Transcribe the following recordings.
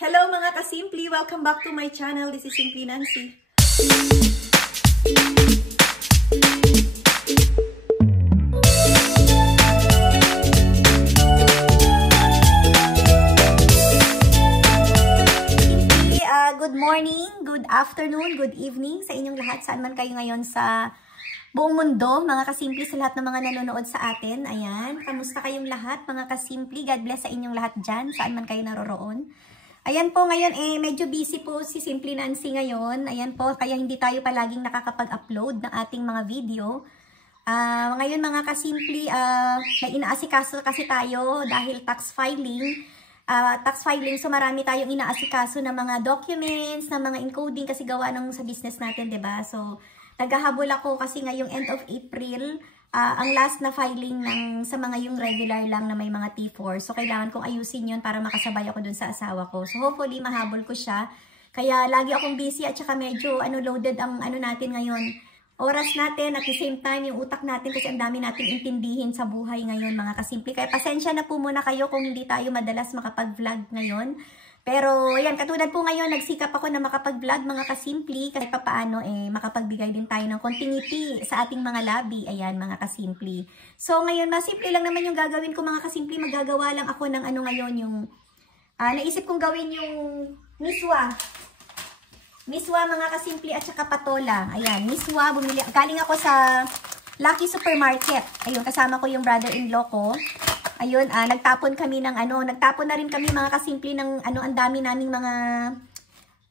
Hello mga ka-Simply! Welcome back to my channel. This is Simply Nancy. Good morning, good afternoon, good evening sa inyong lahat. Saan man kayo ngayon sa buong mundo, mga ka-Simply, sa lahat ng mga nanonood sa atin. Ayan, kamusta kayong lahat mga ka-Simply? God bless sa inyong lahat dyan, saan man kayo naroroon. Ayan po, ngayon medyo busy po si Simply Nancy ngayon. Ayan po, kaya hindi tayo palaging nakakapag-upload ng ating mga video. Ngayon mga ka-Simply, may inaasikaso kasi tayo dahil tax filing. So marami tayong inaasikaso ng mga documents, ng mga encoding kasi gawa ng sa business natin, 'di ba? So naghahabol ako kasi ngayong end of April, ang last na filing ng sa mga yung regular lang na may mga T4. So kailangan kong ayusin 'yon para makasabay ako dun sa asawa ko. So hopefully mahabol ko siya. Kaya lagi akong busy at saka medyo loaded ang natin ngayon. Oras natin at the same time yung utak natin kasi ang dami nating intindihin sa buhay ngayon mga ka-Simply. Kaya pasensya na po muna kayo kung hindi tayo madalas makapag-vlog ngayon. Pero ayan, katulad po ngayon nagsikap ako na makapag-vlog mga ka-Simply kasi papaano makapagbigay din tayo ng continuity sa ating mga labi. Ayan mga ka-Simply. So ngayon simple lang naman yung gagawin ko mga ka-Simply. Magagawa lang ako ng ngayon yung naisip kong gawin yung miswa mga ka-Simply at saka patola. Ayan, miswa, bumili. Galing ako sa Lucky Supermarket. Ayun, kasama ko yung brother-in-law ko. Ayun, nagtapon kami ng nagtapon na rin kami mga ka-Simply ng ang dami naming mga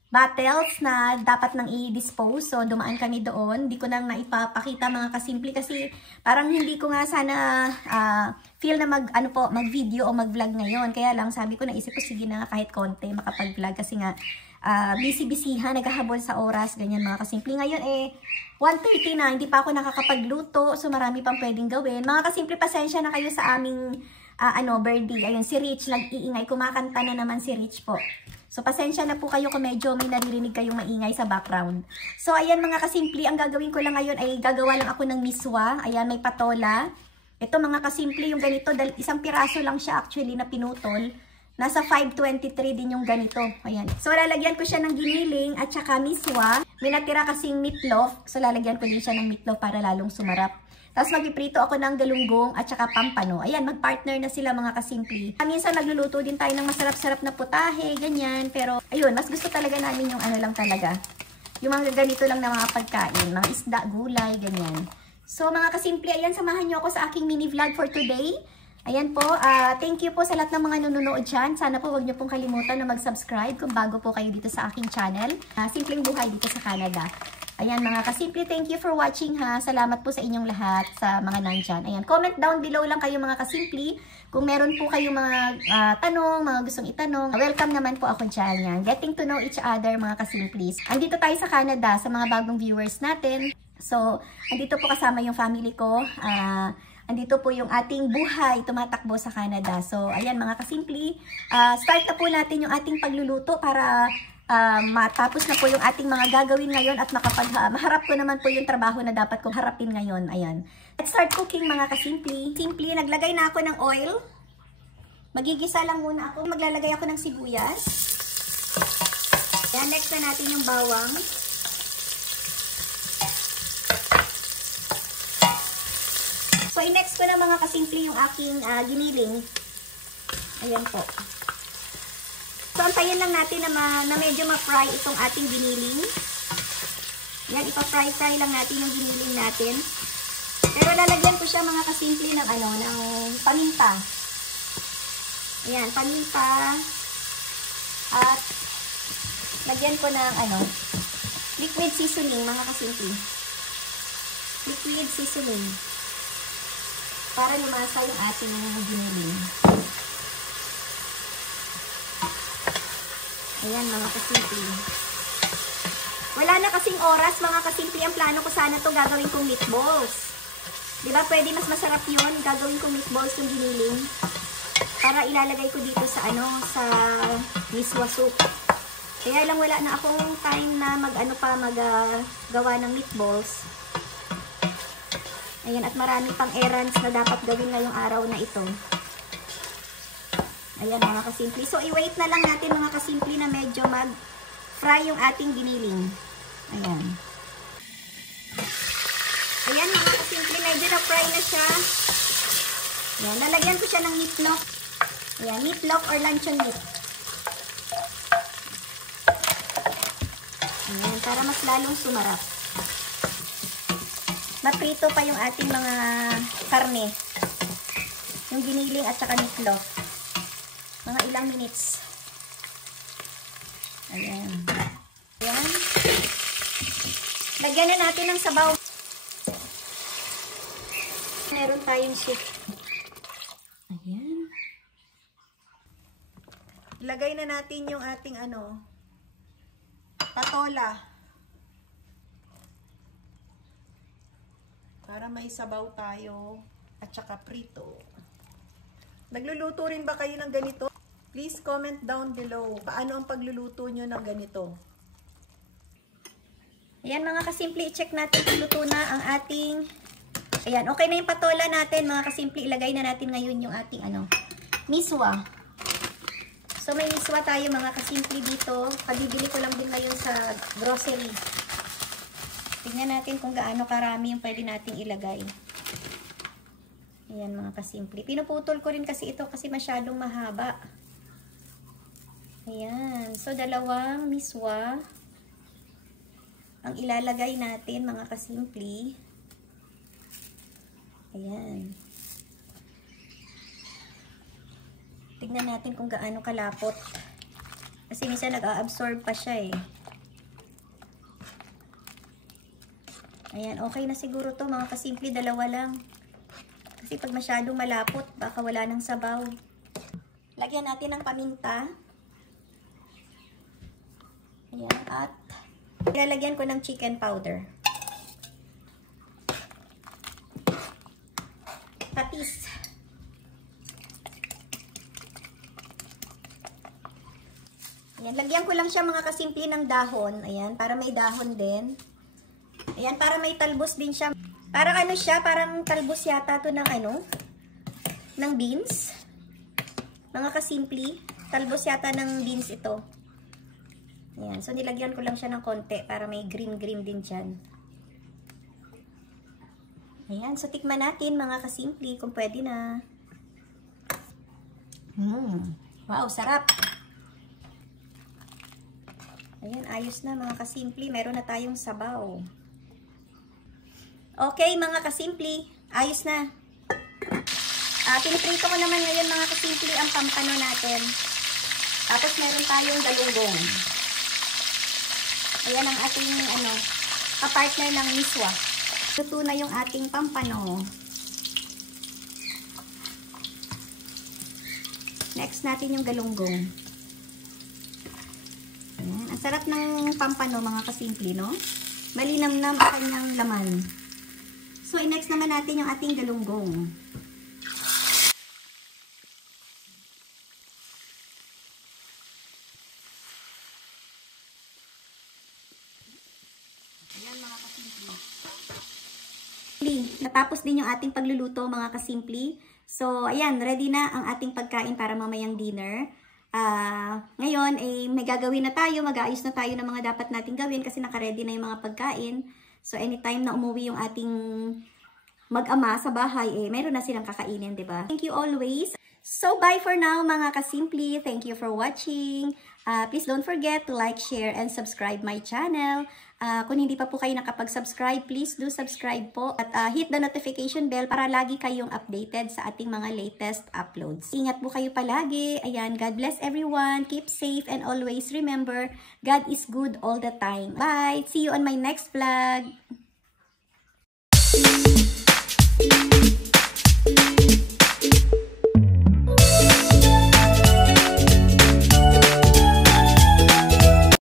bottles na dapat nang i-dispose. So, dumaan kami doon. Hindi ko nang naipapakita mga ka-Simply kasi parang hindi ko nga sana feel na mag-video o mag-vlog ngayon. Kaya lang sabi ko, naisip ko sige na kahit konti makapag-vlog kasi nga busy-busyhan, naghahabol sa oras, ganyan mga ka-Simply. Ngayon 1:30 na, hindi pa ako nakakapagluto, so marami pang pwedeng gawin. Mga ka-Simply, pasensya na kayo sa aming birthday. Ayun, si Rich, nag-iingay, kumakanta na naman si Rich po. So pasensya na po kayo kung medyo may naririnig kayong maingay sa background. So ayan mga ka-Simply, ang gagawin ko lang ngayon ay gagawa lang ako ng miswa. Ayan, may patola. Ito mga ka-Simply, yung ganito, isang piraso lang siya actually na pinutol. Nasa 523 din yung ganito. Ayan. So, lalagyan ko siya ng giniling at saka miswa. May natira kasing meatloaf. So, lalagyan ko din siya ng meatloaf para lalong sumarap. Tapos, magpiprito ako ng galunggong at saka pampano. Ayan, mag-partner na sila mga ka-Simply. Minsan, nagluluto din tayo ng masarap-sarap na putahe, ganyan. Pero, ayun, mas gusto talaga namin yung lang talaga. Yung mga ganito lang na mga pagkain. Mga isda, gulay, ganyan. So, mga ka-Simply, ayan, samahan nyo ako sa aking mini vlog for today. Ayan po, thank you po sa lahat ng mga nanonood dyan. Sana po huwag niyo pong kalimutan na mag-subscribe kung bago po kayo dito sa aking channel. Simpleng buhay dito sa Canada. Ayan mga ka-Simply, thank you for watching ha. Salamat po sa inyong lahat sa mga nandyan. Ayan, comment down below lang kayo mga ka-Simply. Kung meron po kayong mga tanong, mga gustong itanong, welcome naman po ako dyan. Yan. Getting to know each other mga ka-Simply. Andito tayo sa Canada sa mga bagong viewers natin. So, andito po kasama yung family ko. Andito po yung ating buhay tumatakbo sa Canada. So, ayan mga ka-Simply, start na po natin yung ating pagluluto para matapos na po yung ating mga gagawin ngayon at maharap ko naman po yung trabaho na dapat kong harapin ngayon. Ayan. Let's start cooking mga ka-Simply. Simply, naglagay na ako ng oil. Magigisa lang muna ako. Maglalagay ako ng sibuyas. Ayan, next na natin yung bawang. So, i-next ko na mga ka-Simply yung aking giniling. Ayan po. So, antayin lang natin na medyo ma-fry itong ating giniling. Ayan, ipa-fry lang natin yung giniling natin. Pero lalagyan ko siya mga ka-Simply ng ng paminta. Ayan, paminta. At lagyan ko ng liquid seasoning mga ka-Simply. Liquid seasoning. Para lumasa yung ating giniling. Ayan mga ka-Simply. Wala na kasing oras mga ka-Simply. Ang plano ko sana to gagawin kong meatballs. Diba pwede mas masarap yun. Gagawin kong meatballs yung giniling. Para ilalagay ko dito sa sa miswa soup. Kaya lang wala na akong time na magawa ng meatballs. Ayan, at marami pang errands na dapat gawin ngayong araw na ito. Ayan mga kasimple. So, i-wait na lang natin mga kasimple na medyo mag-fry yung ating giniling. Ayan. Ayan mga kasimple, medyo na-fry na siya. Ayan, lalagyan ko siya ng meatloaf. Ayan, meatloaf or luncheon meat. Ayan, para mas lalong sumarap. Maprito pa yung ating mga karne. Yung giniling at saka meatloaf. Mga ilang minutes. Ayan. Ayan. Lagyan na natin ng sabaw. Meron tayong soup. Ayan. Ilagay na natin yung ating patola. Para may sabaw tayo at saka prito. Nagluluto rin ba kayo ng ganito? Please comment down below. Paano ang pagluluto nyo ng ganito? Ayan mga kasimple, i-check natin kung luto na ang ating... Ayan, okay na yung patola natin mga kasimple. Ilagay na natin ngayon yung ating miswa. So may miswa tayo mga kasimple dito. Pabibili ko lang din ngayon sa grocery. Tingnan natin kung gaano karami yung pwede nating ilagay. Ayan mga kasimple. Pinuputol ko rin kasi ito kasi masyadong mahaba. Ayan. So, 2 miswa ang ilalagay natin mga kasimple. Ayan. Tignan natin kung gaano kalapot. Kasi minsan nag-a-absorb pa siya eh. Ayan. Okay na siguro to mga kasimple. 2 lang. Kasi pag masyadong malapot, baka wala ng sabaw. Lagyan natin ng paminta. Ayan. At ilalagyan ko ng chicken powder. Patis. Ayan. Lagyan ko lang siya mga kasimple ng dahon. Ayan. Para may dahon din. Ayan. Para may talbos din siya. Parang siya, parang talbos yata to ng ng beans. Mga kasimple, talbos yata ng beans ito. Ayan, so nilagyan ko lang siya ng konti para may green-green din dyan. Ayan, so tikman natin mga kasimple kung pwede na. Wow, sarap! Ayan, ayos na mga kasimple, meron na tayong sabaw. Okay, mga kasimple. Ayos na. Piniprito ko naman ngayon, mga kasimple, ang pampano natin. Tapos, meron tayong galunggong. Ayan ang ating, kapartner ng miswa. Luto na yung ating pampano. Next natin yung galunggong. Ayan. Ang sarap ng pampano, mga kasimple, no? Malinamnam ang kanyang laman. So, next naman natin yung ating galunggong. Ayan mga kasimple. Natapos din yung ating pagluluto mga kasimple. So, ayan, ready na ang ating pagkain para mamayang dinner. Ngayon, may gagawin na tayo, mag-aayos na tayo ng mga dapat nating gawin kasi naka-ready na yung mga pagkain. So, anytime na umuwi yung ating mag-ama sa bahay, meron na silang kakainin, diba? Thank you always. So, bye for now, mga kasimple. Thank you for watching. Please don't forget to like, share, and subscribe my channel. Kung hindi pa po kayo nakapag-subscribe, please do subscribe po. At hit the notification bell para lagi kayong updated sa ating mga latest uploads. Ingat po kayo palagi. Ayan, God bless everyone. Keep safe and always remember, God is good all the time. Bye! See you on my next vlog.